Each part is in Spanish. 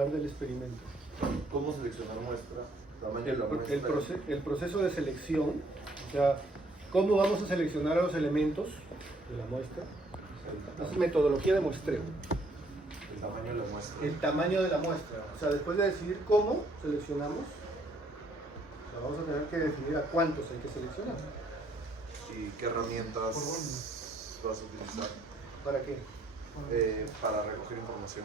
hablar del experimento. ¿Cómo seleccionar muestra? Tamaño de la muestra. El proceso de selección, o sea, cómo vamos a seleccionar a los elementos de la muestra. Es metodología de muestreo. El tamaño de la muestra. El tamaño de la muestra. O sea, después de decidir cómo seleccionamos, vamos a tener que definir a cuántos hay que seleccionar. ¿Y qué herramientas vas a utilizar? ¿Para qué? Para recoger información.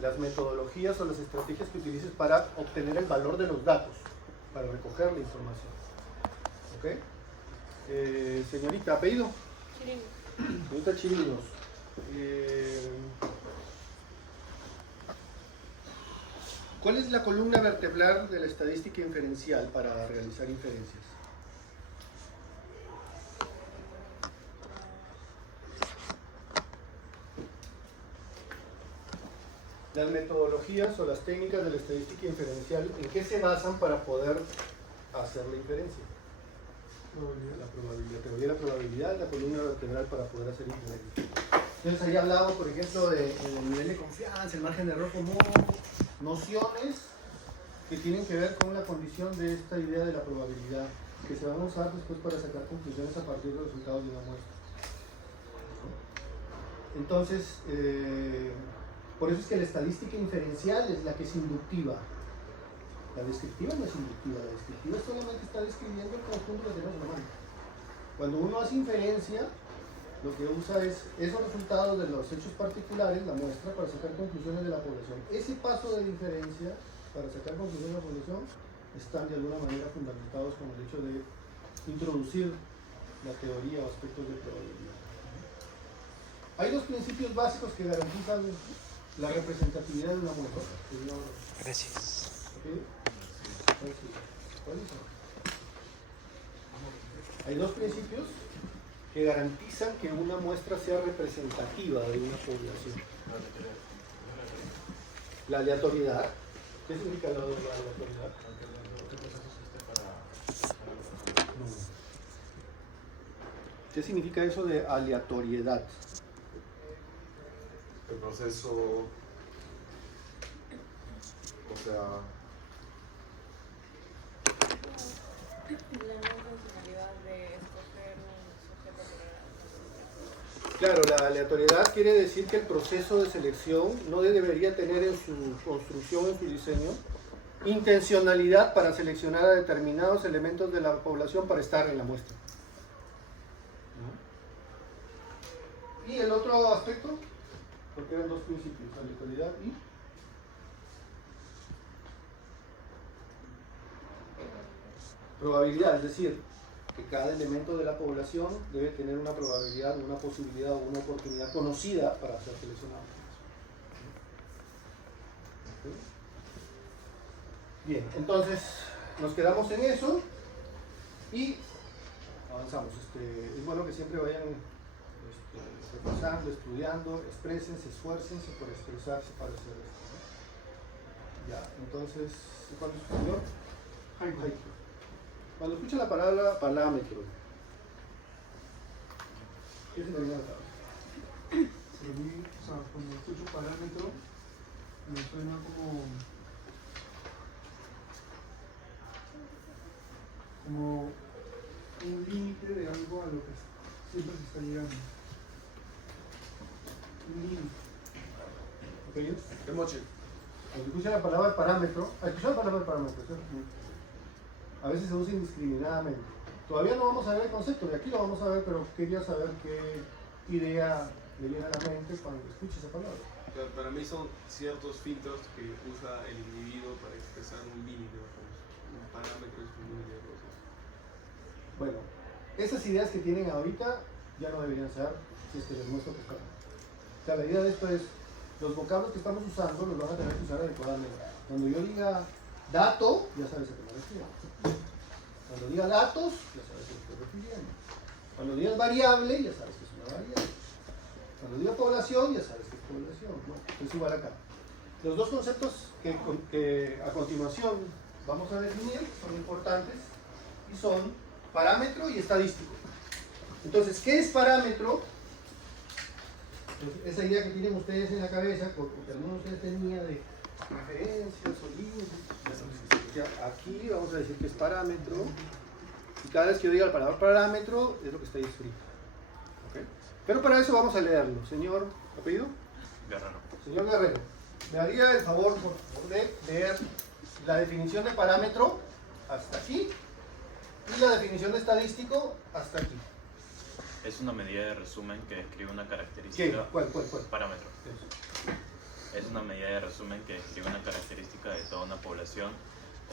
Las metodologías o las estrategias que utilices para obtener el valor de los datos, para recoger la información. ¿Ok? Señorita, ¿apellido? Chirinos. Señorita Chirinos. ¿Cuál es la columna vertebral de la estadística inferencial para realizar inferencias? Las metodologías o las técnicas de la estadística inferencial, ¿en qué se basan para poder hacer la inferencia? La probabilidad, teoría de la probabilidad, la columna vertebral para poder hacer inferencia. Entonces ahí hablamos, por ejemplo, del nivel de confianza, el margen de error común, nociones que tienen que ver con la condición de esta idea de la probabilidad, que se van a usar después para sacar conclusiones a partir de los resultados de una muestra. Entonces, por eso es que la estadística inferencial es la que es inductiva. La descriptiva no es inductiva, la descriptiva solamente está describiendo el conjunto que tenemos en la mano. Cuando uno hace inferencia, lo que usa es esos resultados de los hechos particulares, la muestra, para sacar conclusiones de la población. Ese paso de inferencia, para sacar conclusiones de la población, están de alguna manera fundamentados con el hecho de introducir la teoría o aspectos de probabilidad. Hay dos principios básicos que garantizan la representatividad de una muestra. Gracias. ¿Okay? ¿Cuáles son? Hay dos principios que garantizan que una muestra sea representativa de una población. La aleatoriedad. ¿Qué significa la aleatoriedad? No. ¿Qué significa eso de aleatoriedad? El proceso, o sea, La no funcionalidad de escoger un sujeto para... Claro, la aleatoriedad quiere decir que el proceso de selección no debería tener en su construcción, en su diseño, intencionalidad para seleccionar a determinados elementos de la población para estar en la muestra. ¿No? Y el otro aspecto, porque eran dos principios, aleatoriedad y probabilidad, es decir, que cada elemento de la población debe tener una probabilidad, una posibilidad o una oportunidad conocida para ser seleccionado. Bien, entonces nos quedamos en eso y avanzamos. Es bueno que siempre vayan repasando, estudiando, exprésense, esfuércense por expresarse para hacer esto, ¿no? Ya, entonces, ¿cuál es su señor? Jaime. Cuando escucha la palabra parámetro, ¿qué se le viene a la cabeza? Para mí, o sea, cuando escucho parámetro, me suena como un límite de algo a lo que siempre se está llegando. Un límite. ¿Ok? ¿qué moche? Cuando escucha la palabra parámetro, escucha la palabra parámetro, ¿sí? A veces se usa indiscriminadamente. Todavía no vamos a ver el concepto, de aquí lo vamos a ver, pero quería saber qué idea le viene a la mente cuando escuche esa palabra. Para mí son ciertos filtros que usa el individuo para expresar un límite, un parámetro es un límite de cosas. Bueno, esas ideas que tienen ahorita ya no deberían ser si es que les muestro por acá. O sea, la idea de esto es, los vocablos que estamos usando los van a tener que usar adecuadamente. Cuando yo diga dato, ya sabes a qué me refiero. Cuando diga datos, ya sabes a qué estoy refiriendo. Cuando digas variable, ya sabes que es una variable. Cuando diga población, ya sabes que es población. ¿No? Es igual acá. Los dos conceptos que a continuación vamos a definir son importantes y son parámetro y estadístico. Entonces, ¿qué es parámetro? Pues esa idea que tienen ustedes en la cabeza, porque algunos de ustedes tenían de referencias o líneas. Ya, aquí vamos a decir que es parámetro. Y cada vez que yo diga la palabra parámetro, es lo que está ahí escrito. ¿Ok? Pero para eso vamos a leerlo. Señor, ¿apellido? Guerrero. Señor Guerrero, me haría el favor, por favor, de leer la definición de parámetro hasta aquí y la definición de estadístico hasta aquí. Es una medida de resumen que describe una ¿Qué? característica. ¿Cuál? Parámetro. Eso. Es una medida de resumen que describe una característica de toda una población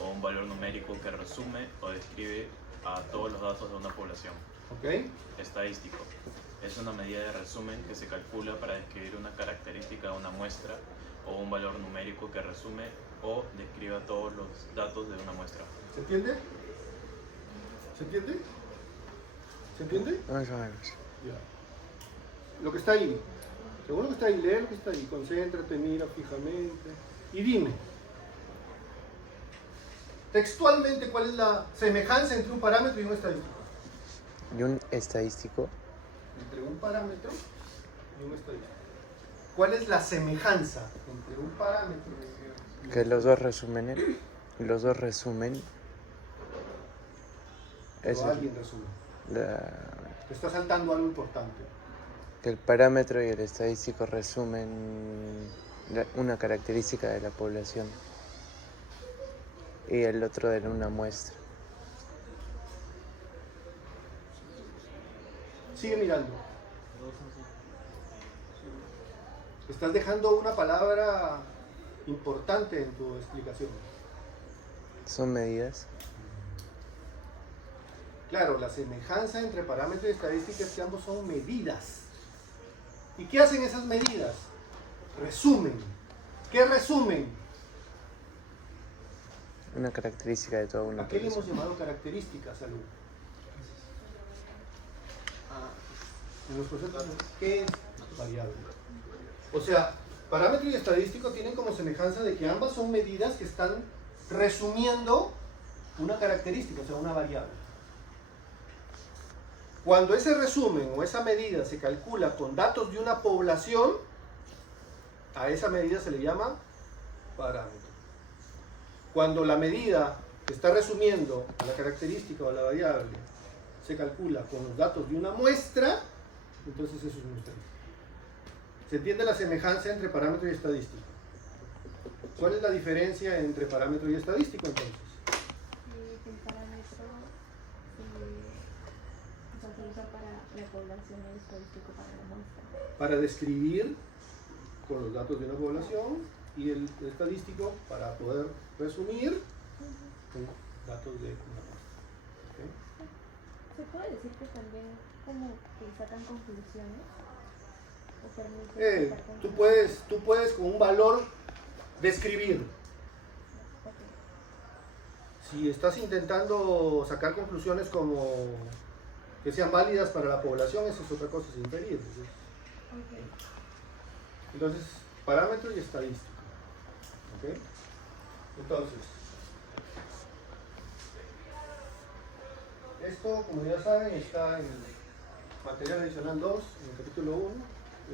o un valor numérico que resume o describe a todos los datos de una población. ¿Ok? Estadístico. Es una medida de resumen que se calcula para describir una característica de una muestra o un valor numérico que resume o describa todos los datos de una muestra. ¿Se entiende? ¿Se entiende? ¿Se entiende? Más o menos. Ya. Lo que está ahí. Según lo que está ahí, lee lo que está ahí. Concéntrate, mira fijamente. Y dime. Textualmente, ¿cuál es la semejanza entre un parámetro y un estadístico? Y un estadístico. Entre un parámetro y un estadístico. ¿Cuál es la semejanza entre un parámetro y un Que los dos resumen. Los dos resumen. o alguien resume? Te está saltando algo importante. Que el parámetro y el estadístico resumen una característica de la población. Y el otro de una muestra. Sigue mirando. Estás dejando una palabra importante en tu explicación. Son medidas. Claro, la semejanza entre parámetro y estadística es que ambos son medidas. ¿Y qué hacen esas medidas? Resumen. ¿Qué resumen? Una característica de toda una ¿A qué le hemos población. llamado características, Salud? En los conceptos, ¿qué es variable? O sea, parámetro y estadístico tienen como semejanza de que ambas son medidas que están resumiendo una característica, o sea, una variable. Cuando ese resumen o esa medida se calcula con datos de una población, a esa medida se le llama parámetro. Cuando la medida que está resumiendo la característica o la variable se calcula con los datos de una muestra, entonces eso es un estadístico. ¿Se entiende la semejanza entre parámetro y estadístico? ¿Cuál es la diferencia entre parámetro y estadístico entonces? El parámetro se usa para la población y el estadístico para la muestra. Para describir con los datos de una población y el estadístico para poder resumir con datos de una muestra. ¿Ok? ¿Se puede decir que también como que sacan conclusiones? ¿O permiten sacar Tú conclusiones? puedes con un valor describir. Ok. Si estás intentando sacar conclusiones como que sean válidas para la población, eso es otra cosa, es inferir. Ok. Entonces, parámetro y estadístico. ¿Ok? Entonces, esto, como ya saben, está en material adicional 2, en el capítulo 1,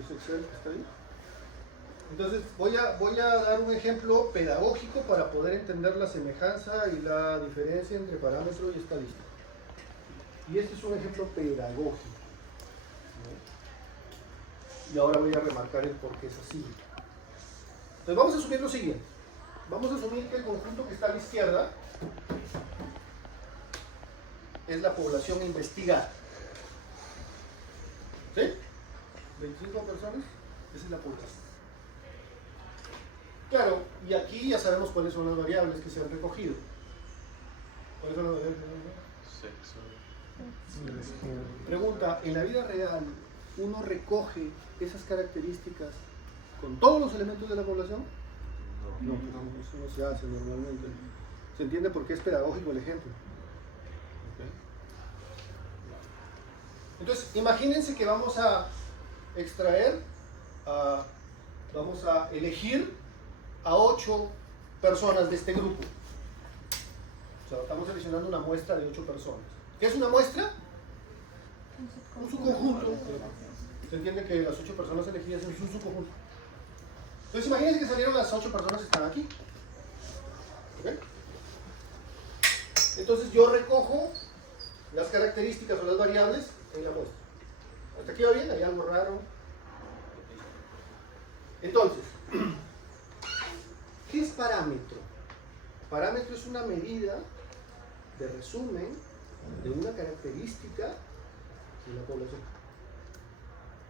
es Excel que está ahí. Entonces, voy a dar un ejemplo pedagógico para poder entender la semejanza y la diferencia entre parámetro y estadístico. Y este es un ejemplo pedagógico. ¿No? Y ahora voy a remarcar el por qué es así. Entonces, vamos a asumir lo siguiente. Vamos a asumir que el conjunto que está a la izquierda es la población investigada. ¿Sí? 25 personas, esa es la población. Claro, y aquí ya sabemos cuáles son las variables que se han recogido. ¿Cuáles son las variables? Pregunta, ¿en la vida real uno recoge esas características con todos los elementos de la población? No, eso no se hace normalmente. ¿Se entiende por qué es pedagógico el ejemplo? Entonces, imagínense que vamos a extraer, vamos a elegir a 8 personas de este grupo. O sea, estamos seleccionando una muestra de 8 personas. ¿Qué es una muestra? Un subconjunto. Se entiende que las 8 personas elegidas es un subconjunto. Entonces imagínense que salieron las 8 personas que están aquí. ¿Ok? Entonces yo recojo las características o las variables en la muestra. ¿Hasta aquí va bien? ¿Hay algo raro? Entonces, ¿qué es parámetro? Parámetro es una medida de resumen de una característica de la población.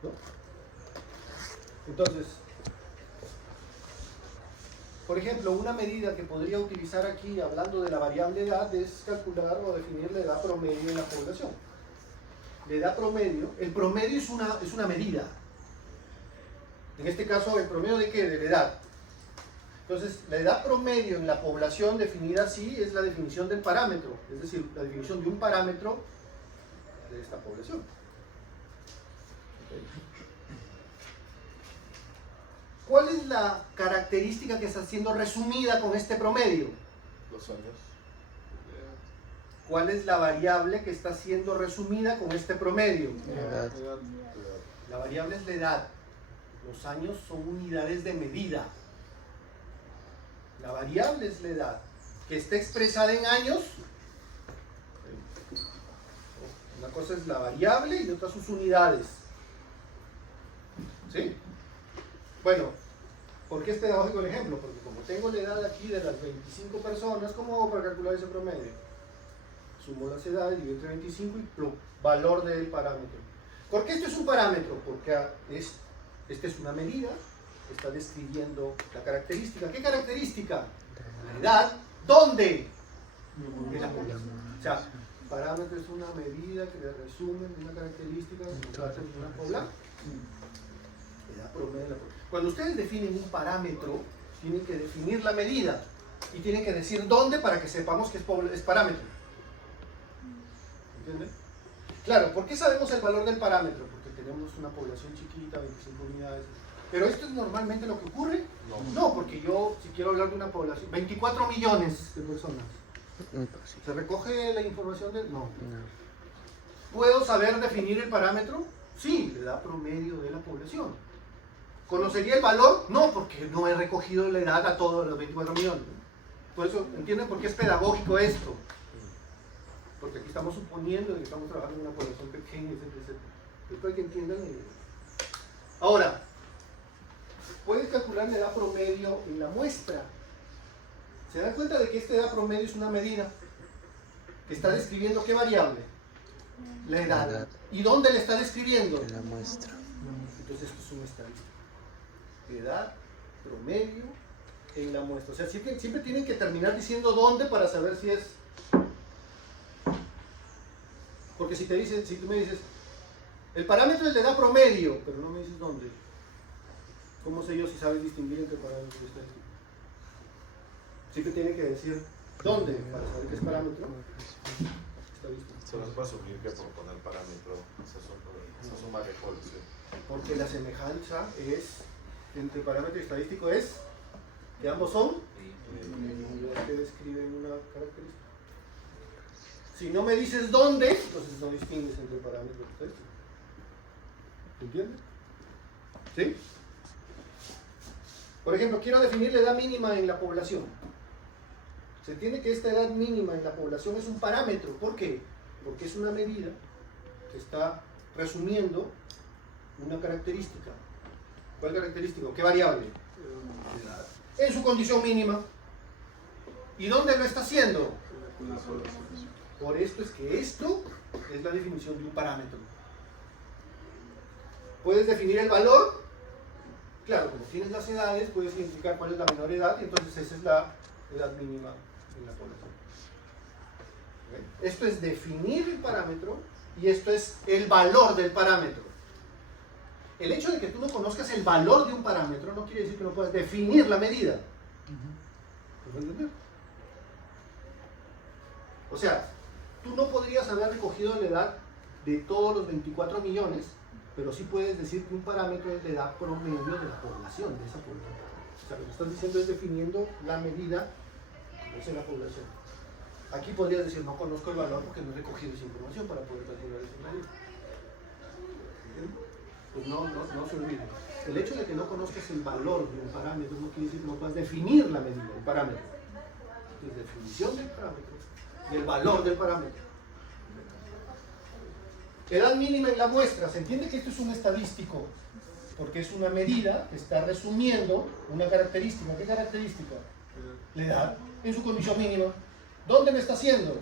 ¿No? Entonces, por ejemplo, una medida que podría utilizar aquí, hablando de la variable edad, es calcular o definir la edad promedio en la población. La edad promedio, el promedio es una medida. En este caso, ¿el promedio de qué? De la edad. Entonces, la edad promedio en la población definida así es la definición del parámetro, es decir, la definición de un parámetro de esta población. ¿Cuál es la característica que está siendo resumida con este promedio? Los años. ¿Cuál es la variable que está siendo resumida con este promedio? Edad. La variable es la edad. Los años son unidades de medida. La variable es la edad, que está expresada en años. Una cosa es la variable y otra sus unidades. ¿Sí? Bueno, ¿por qué es pedagógico el ejemplo? Porque como tengo la edad aquí de las 25 personas, ¿cómo hago para calcular ese promedio? Sumo las edades, divido entre 25 y valor del parámetro. ¿Por qué esto es un parámetro? Porque esta es una medida, está describiendo la característica. ¿Qué característica? La edad. ¿Dónde? En la población. O sea, parámetro es una medida que le resume una característica de una población. Edad promedio de la población. Cuando ustedes definen un parámetro, tienen que definir la medida y tienen que decir dónde para que sepamos que es parámetro. ¿Entienden? Claro, ¿por qué sabemos el valor del parámetro? Porque tenemos una población chiquita, 25 unidades. ¿Pero esto es normalmente lo que ocurre? No, porque yo, si quiero hablar de una población, 24 millones de personas. Imposible. ¿Se recoge la información de...? No. No. ¿Puedo saber definir el parámetro? Sí, la edad promedio de la población. ¿Conocería el valor? No, porque no he recogido la edad a todos los 24 millones. Por eso, ¿entienden por qué es pedagógico esto? Porque aquí estamos suponiendo que estamos trabajando en una población pequeña, etcétera, etcétera. Es para que entiendan. Ahora, puedes calcular la edad promedio en la muestra. ¿Se dan cuenta de que esta edad promedio es una medida que está describiendo qué variable? La edad. La edad. ¿Y dónde le está describiendo? En la muestra. Entonces esto es una estadística. Edad promedio en la muestra. O sea, siempre tienen que terminar diciendo dónde para saber si es... Porque si tú me dices, el parámetro es la edad promedio, pero no me dices dónde. ¿Cómo sé yo si sabes distinguir entre parámetro y estadística? Siempre tienen que decir dónde para saber qué es parámetro. Estadística. Se nos puede asumir que por poner parámetro se suma default, ¿sí? Porque la semejanza es entre parámetro y estadístico es que ambos son unidades que describen una característica. Si no me dices dónde, entonces no distingues entre parámetro y estadístico. ¿Entiendes? ¿Sí? Por ejemplo, quiero definir la edad mínima en la población. Se entiende que esta edad mínima en la población es un parámetro. ¿Por qué? Porque es una medida que está resumiendo una característica. ¿Cuál característica? ¿Qué variable? En su condición mínima. ¿Y dónde lo está haciendo? Por esto es que esto es la definición de un parámetro. ¿Puedes definir el valor? Claro, como tienes las edades, puedes identificar cuál es la menor edad y entonces esa es la edad mínima en la población. ¿Okay? Esto es definir el parámetro y esto es el valor del parámetro. El hecho de que tú no conozcas el valor de un parámetro no quiere decir que no puedas definir la medida. ¿Puedes entender? O sea, tú no podrías haber recogido la edad de todos los 24 millones, pero sí puedes decir que un parámetro es la edad promedio de la población, de esa población. O sea, lo que estás diciendo es definiendo la medida de la población. Aquí podrías decir, no conozco el valor porque no he recogido esa información para poder calcular esa medida. ¿Entiendes? Pues no se olvide. El hecho de que no conozcas el valor de un parámetro no quiere decir que no puedas definir la medida, el parámetro. Es definición del parámetro y el valor del parámetro. Edad mínima en la muestra. Se entiende que esto es un estadístico, porque es una medida que está resumiendo una característica. ¿Qué característica? La edad en su condición mínima. ¿Dónde me está haciendo?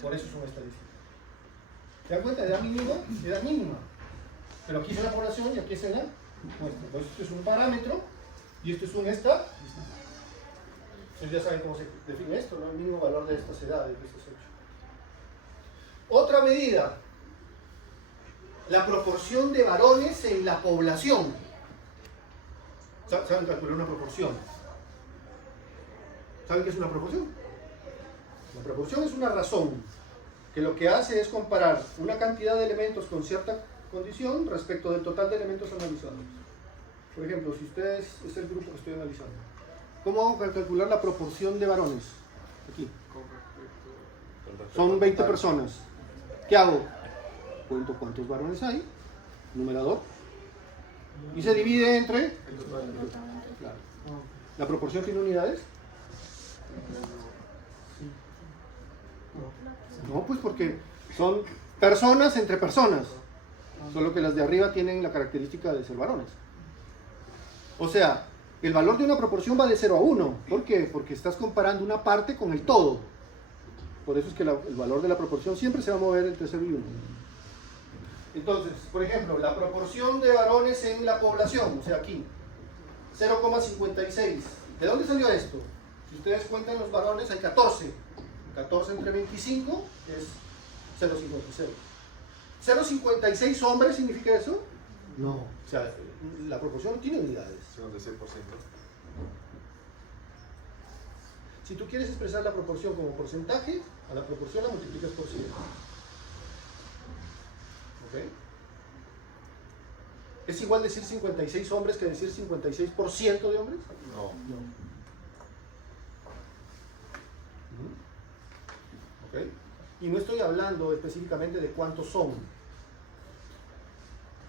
Por eso es una estadística. ¿Se dan cuenta? Edad mínima, edad mínima. Pero aquí es la población y aquí es la muestra. Entonces esto es un parámetro y esto es un estadístico. Entonces ya saben cómo se define esto, ¿no? El mínimo valor de estas edades, de estos hechos. Otra medida. La proporción de varones en la población. ¿Saben calcular una proporción? ¿Saben qué es una proporción? La proporción es una razón que lo que hace es comparar una cantidad de elementos con cierta condición respecto del total de elementos analizados. Por ejemplo, si ustedes es el grupo que estoy analizando, ¿cómo hago para calcular la proporción de varones? Aquí. Son 20 personas. ¿Qué hago? Cuento cuántos varones hay, numerador, y se divide entre... Claro. ¿La proporción tiene unidades? No, pues porque son personas entre personas, solo que las de arriba tienen la característica de ser varones. O sea, el valor de una proporción va de 0 a 1. ¿Por qué? Porque estás comparando una parte con el todo. Por eso es que el valor de la proporción siempre se va a mover entre 0 y 1. Entonces, por ejemplo, la proporción de varones en la población, o sea, aquí, 0,56. ¿De dónde salió esto? Si ustedes cuentan los varones, hay 14. 14 entre 25 es 0,56. ¿0,56 hombres significa eso? No. O sea, la proporción no tiene unidades. Son de 6%. Si tú quieres expresar la proporción como porcentaje, a la proporción la multiplicas por 100. ¿Ok? ¿Es igual decir 56 hombres que decir 56% de hombres? No. ¿Ok? Y no estoy hablando específicamente de cuántos son.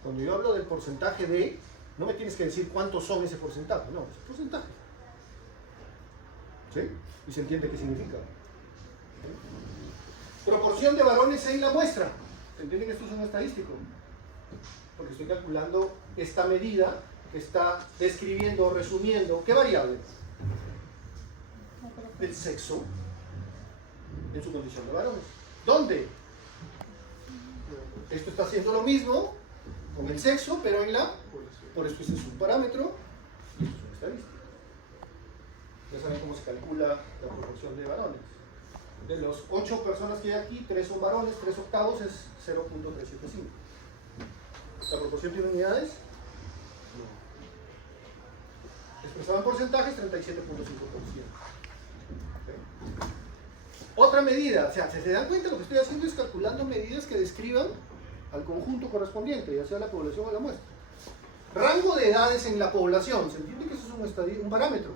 Cuando yo hablo del porcentaje de, no me tienes que decir cuántos son ese porcentaje, no, es porcentaje. ¿Sí? Y se entiende qué significa. ¿Sí? Proporción de varones en la muestra. ¿Se entiende que esto es un estadístico? Porque estoy calculando esta medida que está describiendo o resumiendo, ¿qué variable? El sexo en su condición de varones. ¿Dónde? Esto está haciendo lo mismo con el sexo, pero en la... Por eso este es un parámetro y esto es una estadística. Ya saben cómo se calcula la proporción de varones. De los 8 personas que hay aquí, 3 son varones, 3 octavos es 0.375. ¿La proporción tiene unidades? No. Expresado en porcentajes, 37.5%. ¿Okay? Otra medida, o sea, ¿se dan cuenta? Lo que estoy haciendo es calculando medidas que describan al conjunto correspondiente, ya sea la población o la muestra. Rango de edades en la población. ¿Se entiende que eso es un parámetro?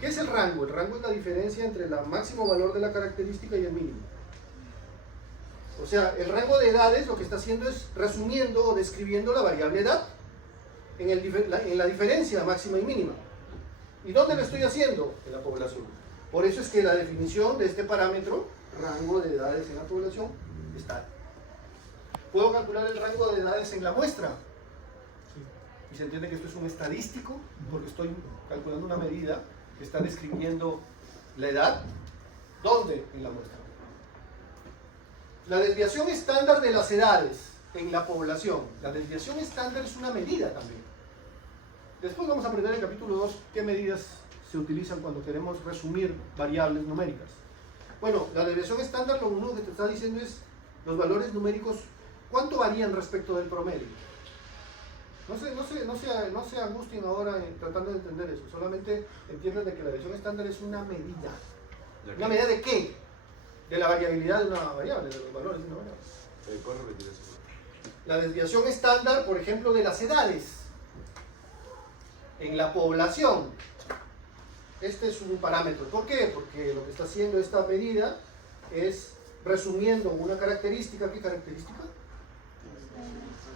¿Qué es el rango? El rango es la diferencia entre el máximo valor de la característica y el mínimo. O sea, el rango de edades lo que está haciendo es resumiendo o describiendo la variable edad en la diferencia máxima y mínima. ¿Y dónde lo estoy haciendo? En la población. Por eso es que la definición de este parámetro, rango de edades en la población, está. ¿Puedo calcular el rango de edades en la muestra? Y se entiende que esto es un estadístico, porque estoy calculando una medida que está describiendo la edad. ¿Dónde? En la muestra. La desviación estándar de las edades en la población. La desviación estándar es una medida también. Después vamos a aprender en el capítulo 2 qué medidas se utilizan cuando queremos resumir variables numéricas. Bueno, la desviación estándar lo único que te está diciendo es los valores numéricos, ¿cuánto varían respecto del promedio? No se angustien ahora tratando de entender eso, solamente entiendan de que la desviación estándar es una medida. ¿Una medida de qué? De la variabilidad de una variable, de los valores de una variable. ¿Puedes repetir eso? La desviación estándar, por ejemplo, de las edades en la población. Este es un parámetro. ¿Por qué? Porque lo que está haciendo esta medida es resumiendo una característica. ¿Qué característica?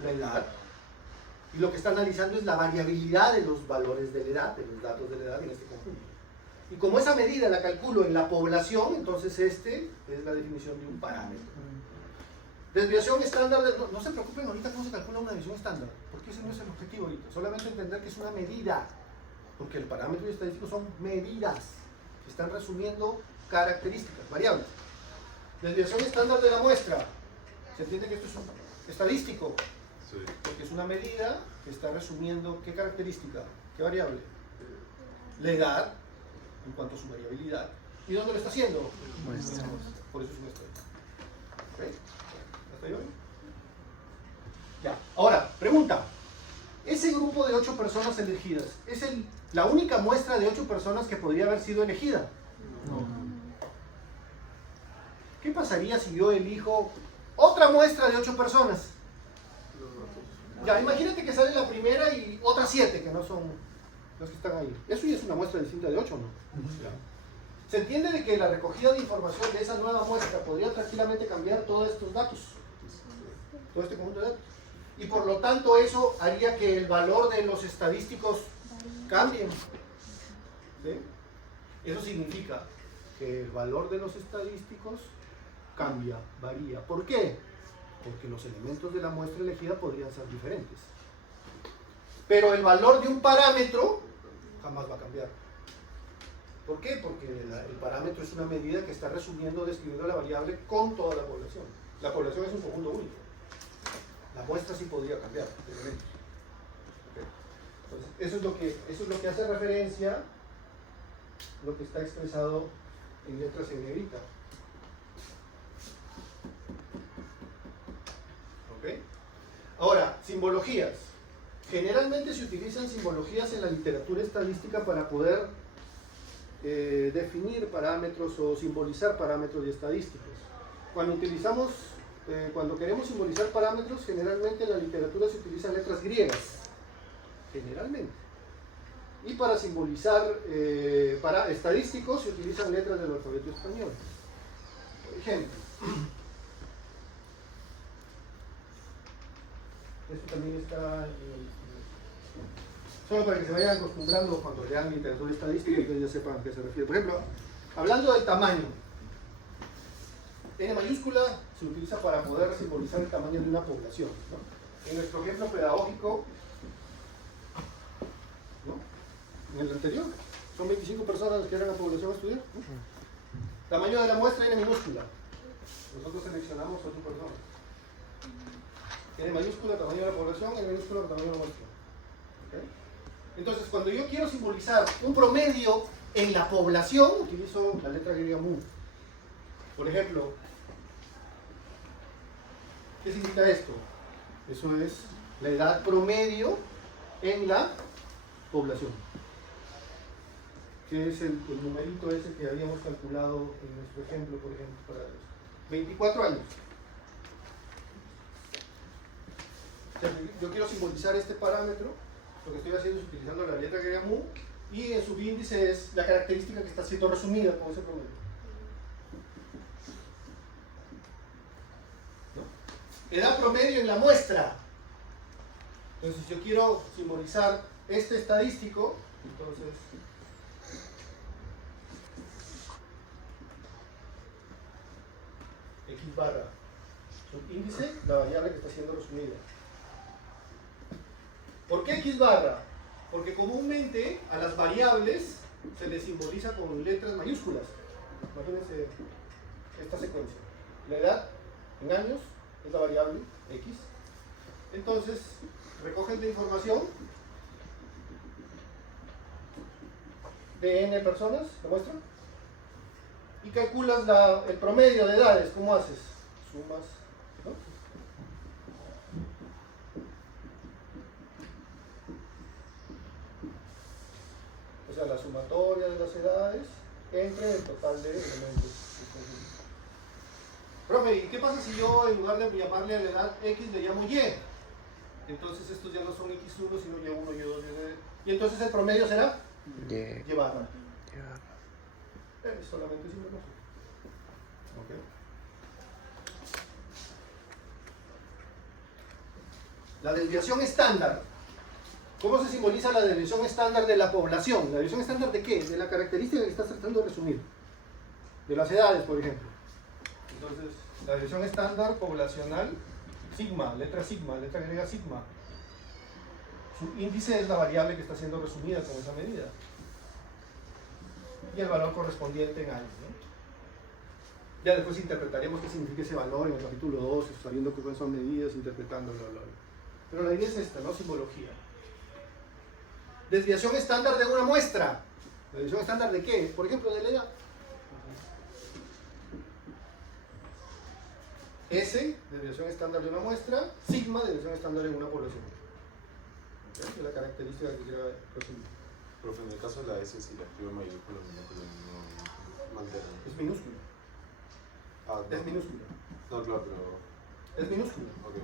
La edad. Y lo que está analizando es la variabilidad de los valores de la edad, de los datos de la edad en este conjunto. Y como esa medida la calculo en la población, entonces este es la definición de un parámetro. Desviación estándar, no se preocupen ahorita cómo se calcula una desviación estándar, porque ese no es el objetivo ahorita, solamente entender que es una medida, porque el parámetro estadístico son medidas, que están resumiendo características, variables. Desviación estándar de la muestra, se entiende que esto es un estadístico, Sí. porque es una medida que está resumiendo qué característica, qué variable, la edad, en cuanto a su variabilidad, ¿y dónde lo está haciendo? Muestra. Por eso es un estadístico. ¿Ok? ¿Hasta ahí va bien? Ya, ahora, pregunta. Ese grupo de 8 personas elegidas, ¿es la única muestra de 8 personas que podría haber sido elegida? No. ¿Qué pasaría si yo elijo otra muestra de 8 personas? Ya, imagínate que sale la primera y otras 7 que no son los que están ahí. Eso ya es una muestra distinta de 8, ¿no? Ya. Se entiende de que la recogida de información de esa nueva muestra podría tranquilamente cambiar todos estos datos, todo este conjunto de datos. Y por lo tanto eso haría que el valor de los estadísticos cambie. ¿Sí? Eso significa que el valor de los estadísticos cambia, varía. ¿Por qué? Porque los elementos de la muestra elegida podrían ser diferentes. Pero el valor de un parámetro jamás va a cambiar. ¿Por qué? Porque el parámetro es una medida que está resumiendo, describiendo la variable con toda la población. La población es un conjunto único. La muestra sí podría cambiar de elementos. ¿Okay? Entonces, eso es lo que hace referencia, lo que está expresado en letras en negrita. ¿Ok? Ahora, simbologías. Generalmente se utilizan simbologías en la literatura estadística para poder definir parámetros o simbolizar parámetros y estadísticos. Cuando queremos simbolizar parámetros, generalmente en la literatura se utilizan letras griegas, generalmente. Y para simbolizar para estadísticos se utilizan letras del alfabeto español. Por ejemplo, esto también está solo para que se vayan acostumbrando cuando lean literatura estadística, entonces ya sepan a qué se refiere. Por ejemplo, hablando del tamaño, N mayúscula se utiliza para poder simbolizar el tamaño de una población, ¿no? En nuestro ejemplo pedagógico, ¿no? En el anterior, son 25 personas las que eran la población a estudiar, ¿no? Tamaño de la muestra N minúscula. Nosotros seleccionamos 8 personas. N mayúscula, tamaño de la población, N minúscula, tamaño de la muestra. ¿Okay? Entonces, cuando yo quiero simbolizar un promedio en la población, utilizo la letra griega mu. Por ejemplo, ¿qué significa esto? Eso es la edad promedio en la población. Que es el numerito ese que habíamos calculado en nuestro ejemplo, por ejemplo, para 24 años. O sea, yo quiero simbolizar este parámetro, lo que estoy haciendo es utilizando la letra griega mu, y el subíndice es la característica que está siendo resumida con ese promedio. ¿No? Edad promedio en la muestra. Entonces, si yo quiero simbolizar este estadístico, entonces X barra subíndice, la variable que está siendo resumida. ¿Por qué X barra? Porque comúnmente a las variables se les simboliza con letras mayúsculas. Imagínense esta secuencia. La edad en años es la variable X. Entonces, recogen la información de N personas, ¿lo muestro? Y calculas el promedio de edades. ¿Cómo haces? Sumas, ¿no? O sea, la sumatoria de las edades entre el total de elementos. Profe, ¿y qué pasa si yo en lugar de llamarle a la edad X le llamo Y? Entonces estos ya no son X1 sino Y1, Y2, Y3. Y entonces el promedio será Y barra. Solamente es una cosa. ¿Ok? La desviación estándar. ¿Cómo se simboliza la desviación estándar de la población? ¿La desviación estándar de qué? De la característica que estás tratando de resumir. De las edades, por ejemplo. Entonces, la desviación estándar poblacional, sigma, letra griega sigma. Su índice es la variable que está siendo resumida con esa medida. Y el valor correspondiente en años, ¿no? Ya después interpretaremos qué significa ese valor en el capítulo 2, sabiendo cuáles son medidas, interpretándolo. Pero la idea es esta, ¿no? Simbología. Desviación estándar de una muestra. ¿Desviación estándar de qué? Por ejemplo, de la edad. S, desviación estándar de una muestra. Sigma, desviación estándar en una población. ¿Okay? Es la característica que quiero resumir. Profe, en el caso de la S, si la escribo mayúscula, minúscula, no altera. Es minúscula. Ah, no. Es minúscula. No, claro, pero... Es minúscula. Ok, no.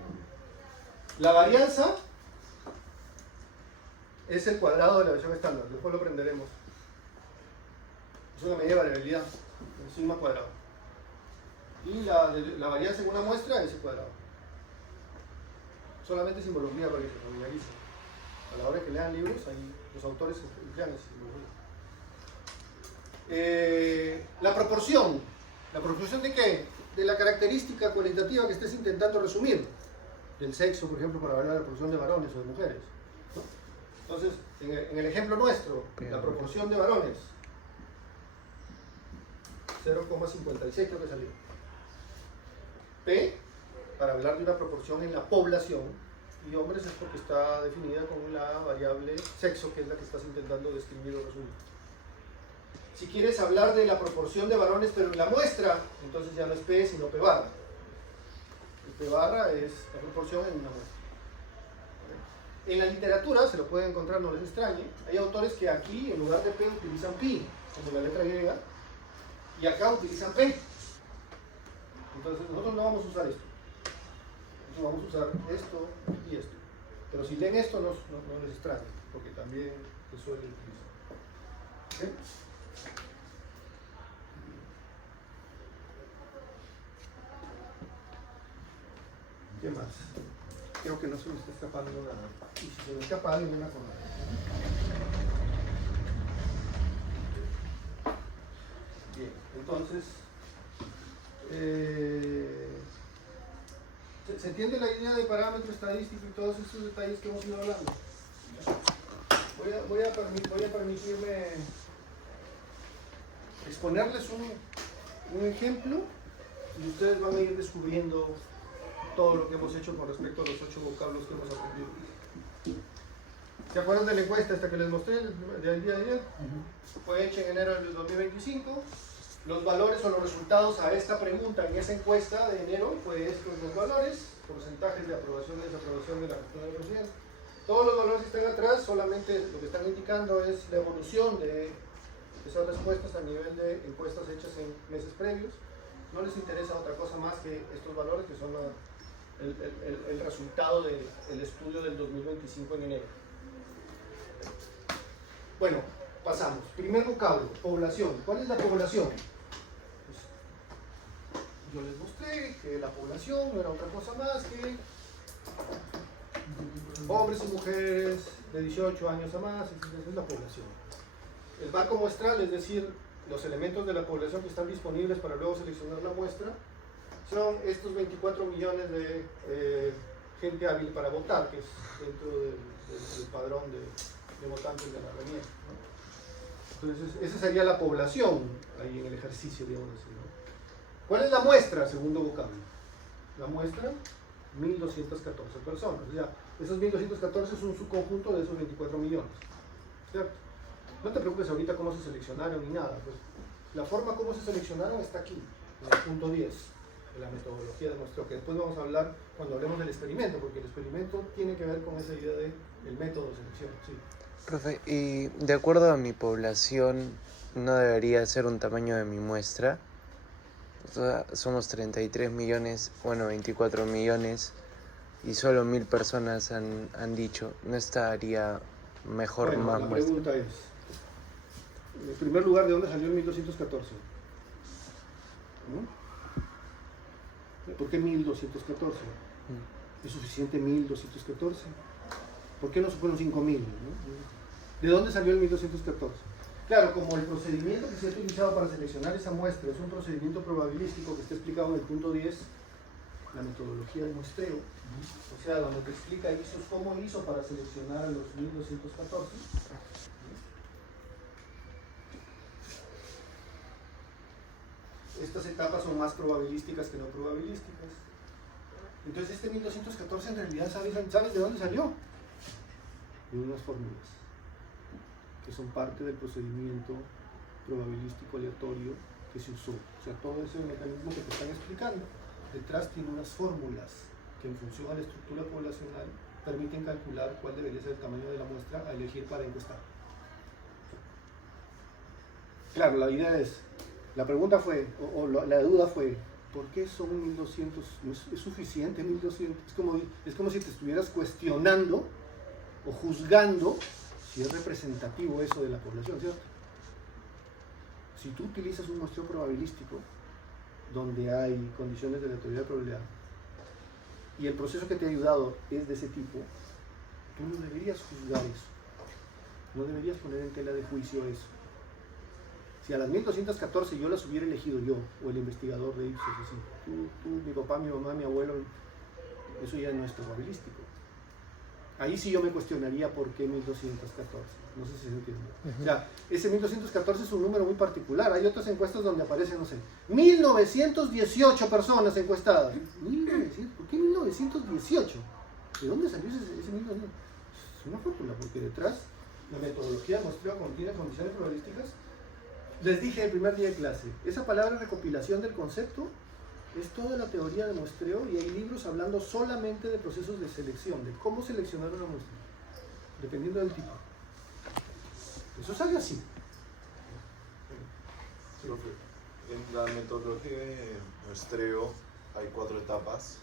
La varianza es el cuadrado de la desviación estándar. Después lo aprenderemos. Es una medida de variabilidad. El sigma cuadrado. Y la varianza en una muestra es el cuadrado. Solamente simbología para que se familiarice. A la hora que lean libros, ahí los autores emplean esa simbología. La proporción. ¿La proporción de qué? De la característica cualitativa que estés intentando resumir. Del sexo, por ejemplo, para hablar de la proporción de varones o de mujeres. ¿No? Entonces, en el ejemplo nuestro, la proporción de varones, 0,56 creo que salió. P, para hablar de una proporción en la población, y hombres es porque está definida con la variable sexo, que es la que estás intentando describir o resumir. Si quieres hablar de la proporción de varones, pero en la muestra, entonces ya no es P, sino P barra. El P barra es la proporción en una muestra. En la literatura, se lo pueden encontrar, no les extrañe, hay autores que aquí, en lugar de P, utilizan pi, como la letra griega, y acá utilizan P. Entonces nosotros no vamos a usar esto. Nosotros vamos a usar esto y esto. Pero si leen esto, no les extrañe, porque también se suele utilizar. ¿Okay? ¿Qué más? Creo que no se me está escapando nada. Y si se me escapa alguien, me acordar. Bien, entonces, ¿se entiende la idea de parámetro estadístico y todos esos detalles que hemos ido hablando? Voy a permitirme exponerles un ejemplo y ustedes van a ir descubriendo todo lo que hemos hecho con respecto a los 8 vocablos que hemos aprendido. ¿Se acuerdan de la encuesta esta que les mostré del día de ayer? Fue hecha en enero del 2025. Los valores o los resultados a esta pregunta en esa encuesta de enero fue estos los valores, porcentajes de aprobación y desaprobación de la gestión del presidente. Todos los valores que están atrás solamente lo que están indicando es la evolución de esas respuestas a nivel de encuestas hechas en meses previos. No les interesa otra cosa más que estos valores que son el resultado del estudio del 2025 en enero. Bueno, pasamos. Primer vocablo, población. ¿Cuál es la población? Pues, yo les mostré que la población no era otra cosa más que hombres y mujeres de 18 años a más, esa es la población. El marco muestral, es decir, los elementos de la población que están disponibles para luego seleccionar la muestra, son estos 24 millones de gente hábil para votar, que es dentro del padrón de votantes de la RENIEC, ¿no? Entonces, esa sería la población ahí en el ejercicio, digamos así, ¿no? ¿Cuál es la muestra, segundo vocablo? La muestra, 1214 personas. O sea, esos 1214 es un subconjunto de esos 24 millones, ¿cierto? No te preocupes ahorita cómo se seleccionaron ni nada, pues la forma como se seleccionaron está aquí, en el punto 10 de la metodología de muestreo, que después vamos a hablar cuando hablemos del experimento, porque el experimento tiene que ver con esa idea del método de selección. Sí. Profe, y de acuerdo a mi población, ¿no debería ser un tamaño de mi muestra? O sea, somos 33 millones, bueno, 24 millones, y solo 1000 personas han dicho, ¿no estaría mejor Bueno, más la muestra? pregunta es, en primer lugar, ¿de dónde salió el 1214? ¿No? ¿Por qué 1214? ¿Es suficiente 1214? ¿Por qué no se fueron 5.000? ¿no? ¿De dónde salió el 1214? Claro, como el procedimiento que se ha utilizado para seleccionar esa muestra es un procedimiento probabilístico que está explicado en el punto 10, la metodología de muestreo, o sea, donde te explica cómo hizo para seleccionar a los 1214. Estas etapas son más probabilísticas que no probabilísticas. Entonces este 1214 en realidad, ¿sabes de dónde salió? De unas fórmulas que son parte del procedimiento probabilístico aleatorio que se usó. O sea, todo ese mecanismo que te están explicando, detrás tiene unas fórmulas que en función a la estructura poblacional permiten calcular cuál debería ser el tamaño de la muestra a elegir para encuestar. Claro, la idea es, la pregunta fue, la duda fue, ¿por qué son 1200? ¿No es suficiente 1200? Es como si te estuvieras cuestionando o juzgando si es representativo eso de la población, ¿cierto? Si tú utilizas un muestreo probabilístico donde hay condiciones de aleatoriedad de probabilidad y el proceso que te ha ayudado es de ese tipo, tú no deberías juzgar eso, no deberías poner en tela de juicio eso. Si a las 1214 yo las hubiera elegido yo, o el investigador de Ipsos, así, tú, mi papá, mi mamá, mi abuelo, eso ya no es probabilístico. Ahí sí yo me cuestionaría por qué 1214. No sé si se entiende. O sea, ese 1214 es un número muy particular. Hay otras encuestas donde aparecen, no sé, 1918 personas encuestadas. 1900, ¿por qué 1918? ¿De dónde salió ese 1918? Es una fórmula, porque detrás la metodología de muestreo contiene condiciones probabilísticas. Les dije el primer día de clase, esa palabra recopilación del concepto es toda la teoría de muestreo y hay libros hablando solamente de procesos de selección, de cómo seleccionar una muestra, dependiendo del tipo. Eso sale así. Profe, en la metodología de muestreo hay 4 etapas,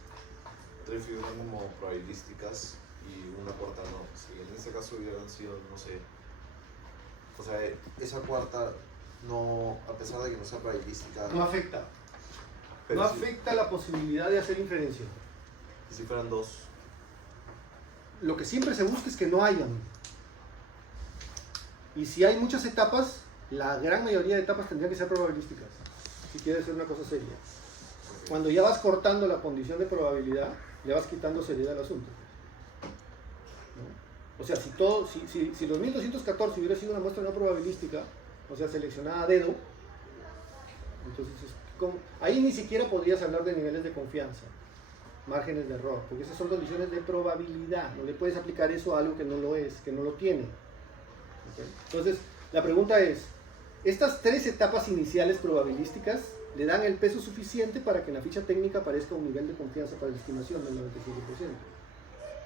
3 figuran como probabilísticas y una cuarta no. Si en este caso hubieran sido, no sé, o sea, esa cuarta no, a pesar de que no sea probabilística, No afecta. pero No si, afecta la posibilidad de hacer inferencia. si fueran 2, Lo que siempre se busca es que no hayan. Y si hay muchas etapas, la gran mayoría de etapas tendrían que ser probabilísticas, si quieres hacer una cosa seria. Cuando ya vas cortando la condición de probabilidad, le vas quitando seriedad al asunto. ¿No? O sea, si los 1214 hubiera sido una muestra no probabilística, o sea, seleccionada a dedo, entonces ahí ni siquiera podrías hablar de niveles de confianza, márgenes de error, porque esas son condiciones de probabilidad. No le puedes aplicar eso a algo que no lo es, que no lo tiene. ¿Okay? Entonces, la pregunta es, ¿estas 3 etapas iniciales probabilísticas le dan el peso suficiente para que en la ficha técnica aparezca un nivel de confianza para la estimación del 95%?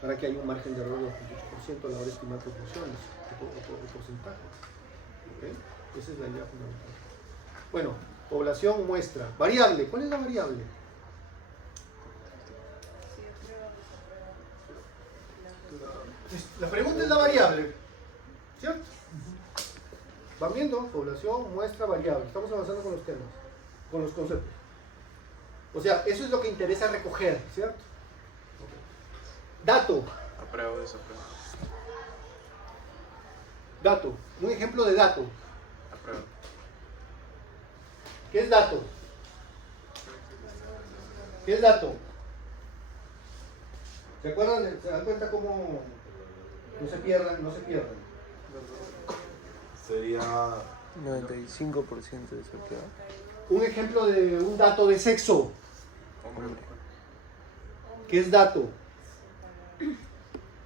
Para que haya un margen de error del 28% a la hora de estimar proporciones o porcentajes. ¿Okay? Esa es la idea fundamental. Bueno, población, muestra. Variable. ¿Cuál es la variable? La pregunta es la variable. ¿Cierto? Van viendo, población, muestra, variable. Estamos avanzando con los temas, con los conceptos. O sea, eso es lo que interesa recoger, ¿cierto? Dato. Apruebo, desapruebo. Dato. Un ejemplo de dato. Apruebo. ¿Qué es dato? ¿Qué es dato? ¿Se acuerdan? ¿Se dan cuenta cómo no se pierdan? sería 95% de desapruebo. Un ejemplo de un dato de sexo. Hombre. ¿Qué es dato?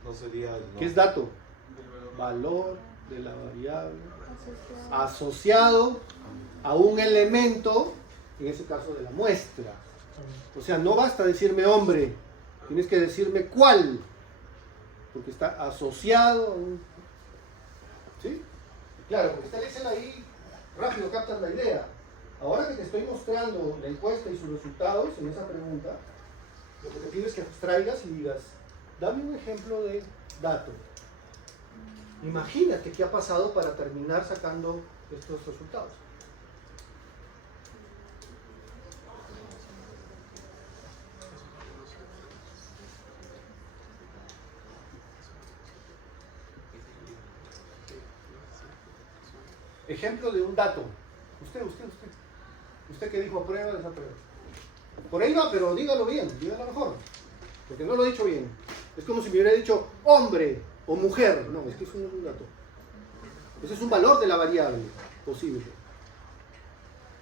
no sería el no. ¿Qué es dato? Valor de la variable asociado a un elemento, en ese caso de la muestra. O sea, no basta decirme hombre, tienes que decirme cuál, porque está asociado a un... ¿Sí? Claro, porque está el Excel ahí, rápido captas la idea. Ahora que te estoy mostrando la encuesta y sus resultados en esa pregunta, lo que te pido es que abstraigas y digas, dame un ejemplo de dato. Imagínate qué ha pasado para terminar sacando estos resultados. ejemplo de un dato. Usted que dijo aprueba, desaprueba. Por ahí va, pero dígalo bien, dígalo mejor. Porque no lo he dicho bien. Es como si me hubiera dicho hombre o mujer. No, es que eso no es un dato. Ese es un valor de la variable posible.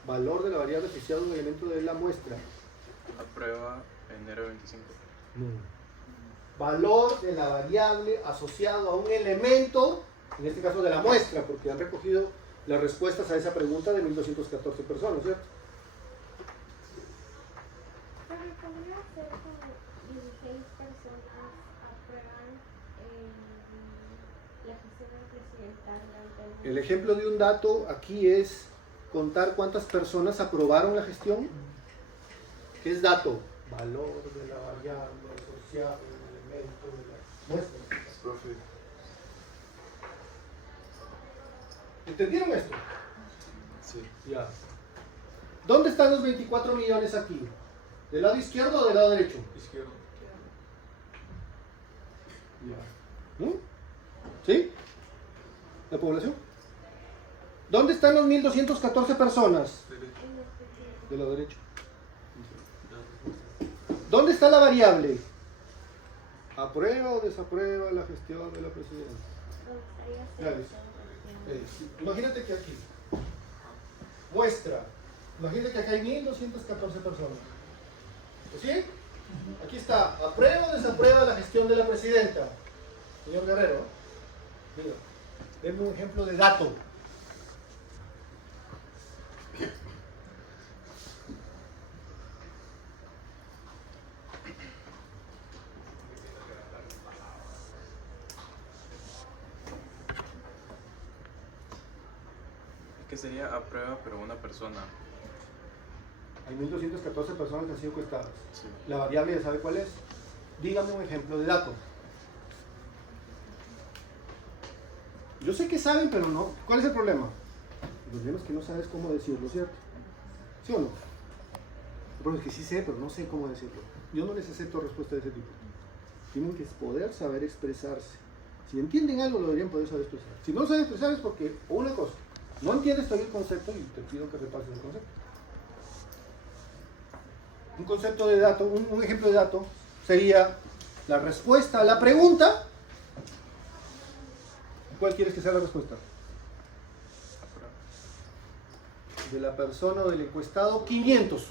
Valor de la variable asociado a un elemento de la muestra. Aprueba enero 25. No. Valor de la variable asociado a un elemento, en este caso de la muestra, porque han recogido las respuestas a esa pregunta de 1214 personas, ¿cierto? Pero podría ser como 16 personas aprueban la gestión del presidente durante El ejemplo de un dato aquí es contar cuántas personas aprobaron la gestión. ¿Qué es dato? Valor de la variable asociado a un elemento de la muestra. Profe, ¿Entendieron esto? sí. Ya. ¿Dónde están los 24 millones aquí? ¿Del lado izquierdo o del lado derecho? Izquierdo. ¿Mm? ¿Sí? ¿La población? ¿Dónde están los 1214 personas? Derecho. Del lado derecho. ¿Dónde está la variable? ¿Aprueba o desaprueba la gestión de la presidencia? Ya ves. Imagínate que aquí, muestra, imagínate que acá hay 1214 personas. ¿Sí? Aquí está, ¿aprueba o desaprueba la gestión de la presidenta? Señor Guerrero, mira, denme un ejemplo de dato. Es que sería aprueba, pero una persona. Hay 1214 personas que han sido encuestadas. Sí. La variable ya sabe cuál es. Dígame un ejemplo de dato. Yo sé que saben, pero no. ¿Cuál es el problema? El problema es que no sabes cómo decirlo, ¿cierto? ¿Sí o no? El problema es que sí sé, pero no sé cómo decirlo. Yo no les acepto respuesta de ese tipo. Tienen que poder saber expresarse. Si entienden algo, lo deberían poder saber expresar. Si no lo saben expresar es porque, o una cosa, no entiendes todavía el concepto y te pido que repases el concepto. Un concepto de dato, un ejemplo de dato sería la respuesta a la pregunta. ¿Cuál quieres que sea la respuesta? De la persona o del encuestado, 500.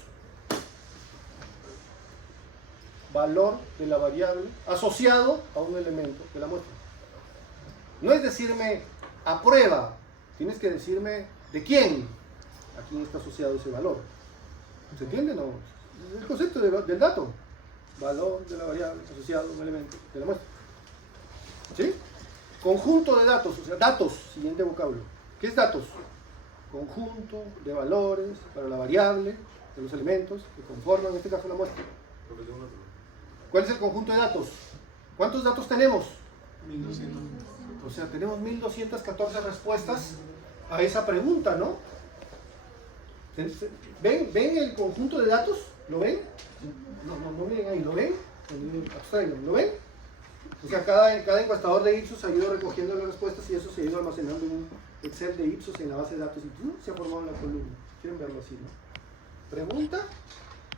Valor de la variable asociado a un elemento de la muestra. No es decirme aprueba, tienes que decirme de quién, a quién está asociado ese valor. ¿Se entiende o no? El concepto del dato. Valor de la variable asociado a un elemento de la muestra. ¿Sí? Conjunto de datos, o sea, datos, siguiente vocablo. ¿Qué es datos? Conjunto de valores para la variable de los elementos que conforman, en este caso, la muestra. Profe, tengo una pregunta. ¿Cuál es el conjunto de datos? ¿Cuántos datos tenemos? 1200. O sea, tenemos 1214 respuestas a esa pregunta, ¿no? ¿Ven el conjunto de datos? ¿Lo ven? No miren ahí, ¿lo ven? Abstraigan, ¿lo ven? O sea, cada encuestador de Ipsos ha ido recogiendo las respuestas y eso se ha ido almacenando en un Excel de Ipsos en la base de datos y se ha formado la columna. ¿Quieren verlo así, no? Pregunta,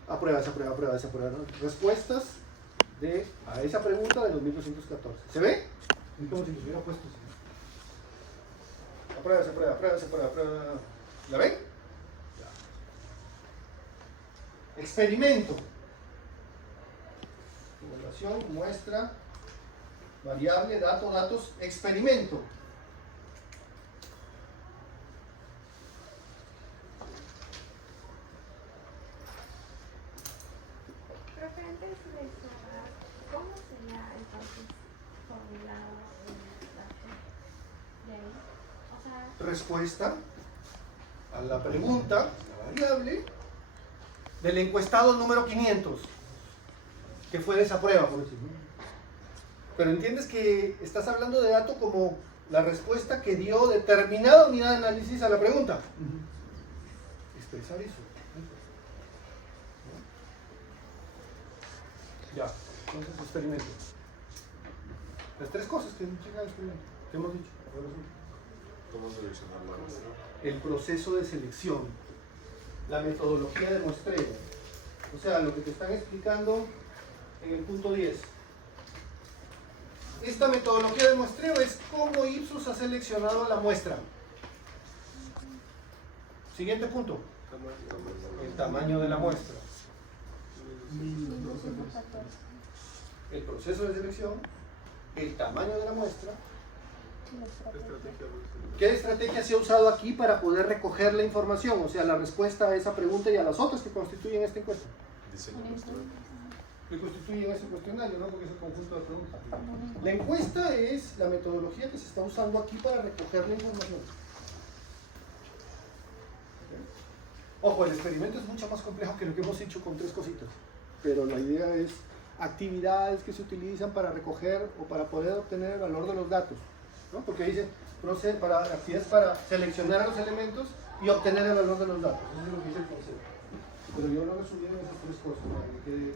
aprueba, desaprueba, desaprueba, ¿no? Respuestas a esa pregunta de los 1214. ¿Se ve? Es como si los hubiera puesto así. Aprueba, desaprueba, aprueba, desaprueba, aprueba. ¿La ven? Ya. Experimento. Evaluación, muestra, variable, dato, datos, experimento. Profe, antes de cerrar, ¿cómo sería entonces formulado el dato de ahí? O sea, Respuesta a la pregunta, la variable, del encuestado número 500, que fue desaprueba, por decirlo. Pero entiendes que estás hablando de dato como la respuesta que dio determinada unidad de análisis a la pregunta. Expresar eso. Ya, entonces experimento. Las tres cosas que hemos dicho. ¿Cómo seleccionar la muestra? el proceso de selección, la metodología de muestreo. O sea, lo que te están explicando en el punto 10. Esta metodología de muestreo es cómo Ipsos ha seleccionado la muestra. Siguiente punto. El tamaño de la muestra. El proceso de selección, el tamaño de la muestra. ¿Qué estrategia se ha usado aquí para poder recoger la información? O sea, la respuesta a esa pregunta y a las otras que constituyen esta encuesta. Diseño muestreo. Que constituyen ese cuestionario, ¿no? Porque es el conjunto de preguntas. La encuesta es la metodología que se está usando aquí para recoger la información. Ojo, el experimento es mucho más complejo que lo que hemos hecho con 3 cositas. Pero la idea es actividades que se utilizan para recoger o para poder obtener el valor de los datos, ¿no? Porque dice para actividades para seleccionar a los elementos y obtener el valor de los datos. Eso es lo que dice el concepto. Pero yo lo resumí en esas 3 cosas para que quede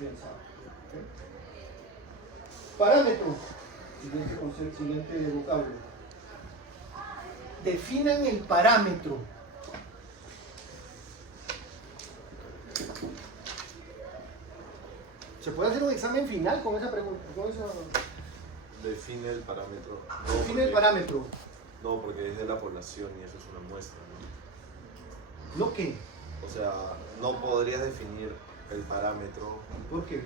pensado. ¿Okay? Parámetro. Siguiente concepto, siguiente vocablo. Definan el parámetro. ¿Se puede hacer un examen final con esa pregunta? Define el parámetro. Define el parámetro. No, porque es de la población y eso es una muestra, ¿no? ¿No qué? O sea, no podrías definir el parámetro. ¿Por qué?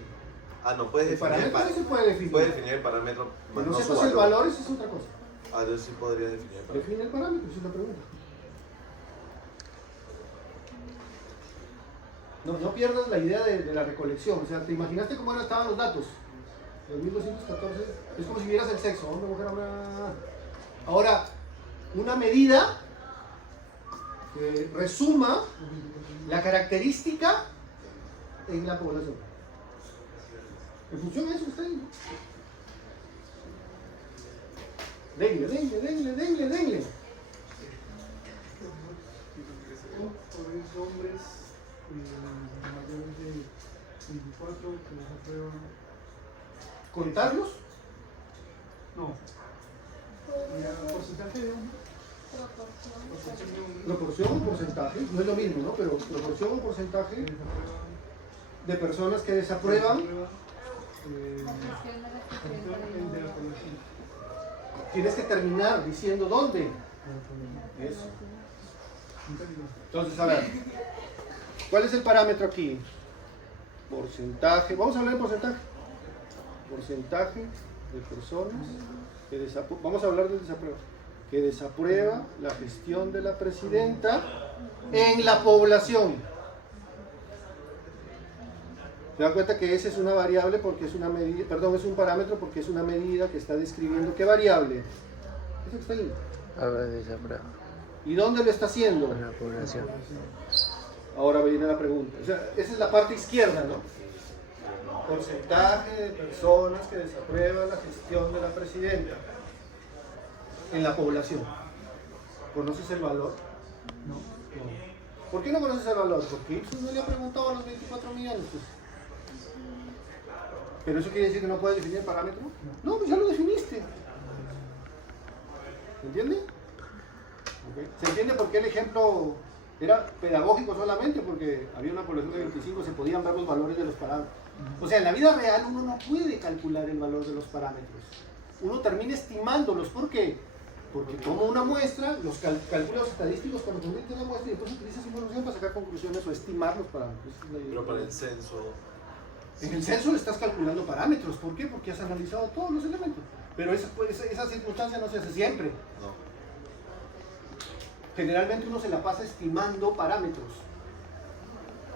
Ah, no puedes El definir parámetro sí se puede definir. Puedes definir el parámetro, Pero más no no su sepas el valor. valor, eso es otra cosa. Ah, yo sí podría definir el parámetro. Define el parámetro, esa es la pregunta. No pierdas la idea de la recolección. O sea, ¿te imaginaste cómo estaban los datos? En 1214 es como si vieras el sexo, hombre, mujer, hombre. Ahora, una medida que resuma la característica en la población. En función de eso está ahí. Denle. Hombres mayores de 24 que nos aprueban. ¿Contarlos? No. Porcentaje de hombres. Proporción o porcentaje, no es lo mismo, ¿no? Pero proporción o porcentaje de personas que desaprueban. De la población. Tienes que terminar diciendo dónde. Eso. Entonces, a ver, ¿cuál es el parámetro aquí? Porcentaje, vamos a hablar de porcentaje. Porcentaje de personas que desaprueban, vamos a hablar del desapruebo, que desaprueba la gestión de la presidenta en la población. Se dan cuenta que esa es una variable porque es una medida, perdón, es un parámetro porque es una medida que está describiendo qué variable. Eso que está ahí. A ver, desaprueba. ¿Y dónde lo está haciendo? Con la población. Ahora viene la pregunta. O sea, esa es la parte izquierda, ¿no? Porcentaje de personas que desaprueban la gestión de la presidenta en la población. ¿Conoces el valor? No. ¿Por qué no conoces el valor? Porque Ipsos no le ha preguntado a los 24 millones. Pues. ¿Pero eso quiere decir que no puedes definir el parámetro? No, pues ya lo definiste. ¿Se entiende? Okay. ¿Se entiende por qué el ejemplo era pedagógico solamente? Porque había una población de 25, se podían ver los valores de los parámetros. O sea, en la vida real uno no puede calcular el valor de los parámetros. Uno termina estimándolos. ¿Por qué? Porque toma una muestra, los cálculos estadísticos correspondientes a la muestra y después utiliza esa información para sacar conclusiones o estimar los parámetros. Pero para el censo. En el censo le estás calculando parámetros. ¿Por qué? Porque has analizado todos los elementos. Pero esa circunstancia no se hace siempre. No. Generalmente uno se la pasa estimando parámetros.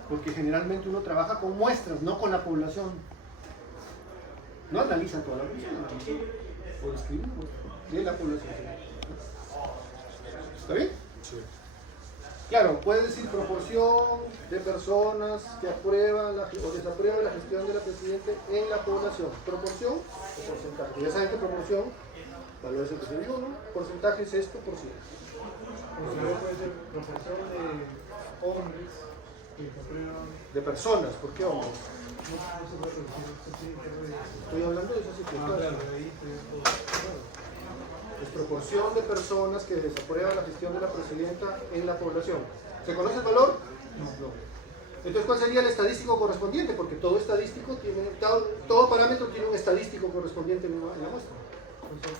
Porque generalmente uno trabaja con muestras, no con la población. No analiza toda la población, analiza o describe de la población. ¿Está bien? Sí. Claro, puedes decir proporción de personas que aprueban o desaprueban la gestión de la presidenta en la población. Proporción o porcentaje. Ya saben que proporción, valor es el que se dio, ¿no? Porcentaje es esto por ciento. O sea, puede ser proporción de hombres que aprueban. De personas, ¿por qué hombres? No se puede reducir, se tiene que reducir. Estoy hablando de esas Ah, circunstancias. claro, ahí estoy de acuerdo. Es proporción de personas que desaprueban la gestión de la presidenta en la población. ¿Se conoce el valor? No. Entonces, ¿cuál sería el estadístico correspondiente? Porque todo estadístico tiene, todo parámetro tiene un estadístico correspondiente en la muestra. Entonces,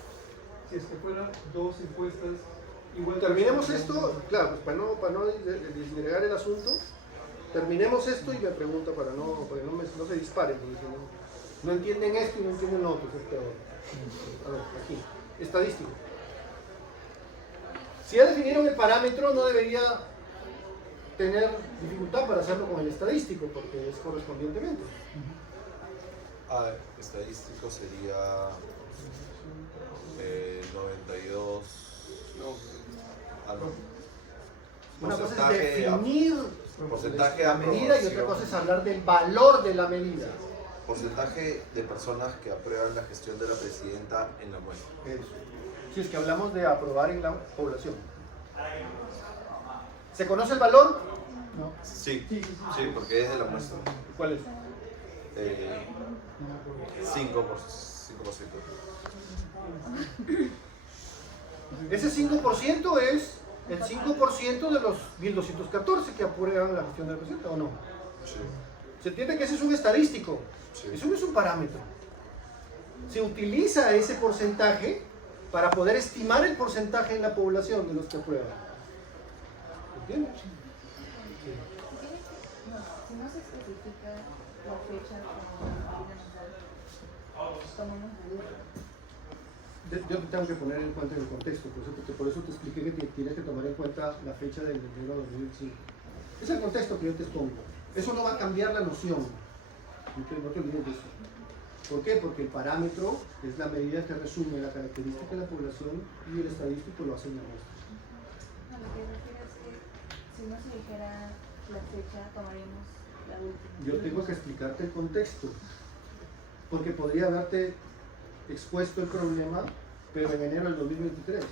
si es que fueran dos encuestas igual. Terminemos esto, claro, pues para no disgregar el asunto, terminemos esto y me pregunta para que no se disparen, porque si no entienden esto y no entienden lo otro, es peor. A ver, aquí, estadístico. Si ya definieron el parámetro, no debería tener dificultad para hacerlo con el estadístico, porque es correspondientemente. Estadístico sería 92. Una cosa es Porcentaje definir porcentaje la de medida y otra aprobación. cosa es hablar del valor de la medida. Porcentaje de personas que aprueban la gestión de la presidenta en la muestra. Eso. Si es que hablamos de aprobar en la población. ¿Se conoce el valor? No. Sí, porque es de la muestra. ¿Cuál es? 5%. Ese 5% es el 5% de los 1214 que aprueban la gestión de la presidenta, ¿o no? Sí. Se entiende que ese es un estadístico. Sí. Eso no es un parámetro. Se utiliza ese porcentaje para poder estimar el porcentaje en la población de los que aprueban. ¿Entiendes? Si no se especifica la fecha tomamos Yo te tengo que poner en cuenta en el contexto, por eso te expliqué que tienes que tomar en cuenta la fecha del enero de 2005. Es el contexto que yo te expongo. Eso no va a cambiar la noción. No te olvides de eso. ¿Por qué? Porque el parámetro es la medida que resume la característica de la población y el estadístico lo hace en la muestra. No, lo que refiero es que si no se dijera la fecha, tomaríamos la última. Yo tengo que explicarte el contexto, porque podría haberte expuesto el problema, pero en enero del 2023.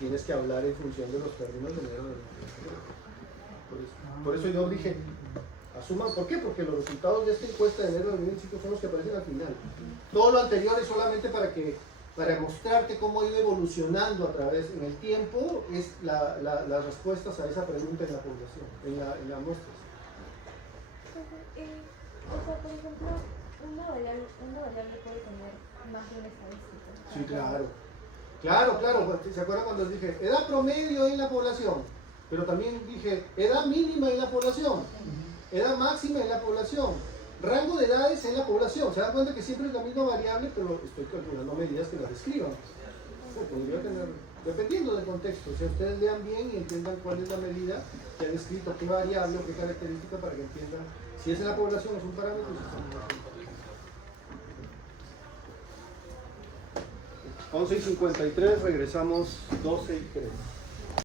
Tienes que hablar en función de los términos de enero del 2023. Por eso yo dije, asuman, ¿por qué? Porque los resultados de esta encuesta de enero del 2005 son los que aparecen al final. Todo lo anterior es solamente para mostrarte cómo ha ido evolucionando a través en el tiempo es las respuestas a esa pregunta en la población, en la muestra. O sea, por ejemplo, una variable puede tener más de una estadística. Sí, claro. Claro. ¿Se acuerdan cuando les dije edad promedio en la población? Pero también dije edad mínima en la población, edad máxima en la población, rango de edades en la población. Se dan cuenta que siempre es la misma variable, pero estoy calculando medidas que las describan. Podría tener, dependiendo del contexto, si ustedes lean bien y entiendan cuál es la medida que han escrito, qué variable o qué característica para que entiendan si es en la población es un parámetro y si es en la población. 11:53, regresamos 12:03.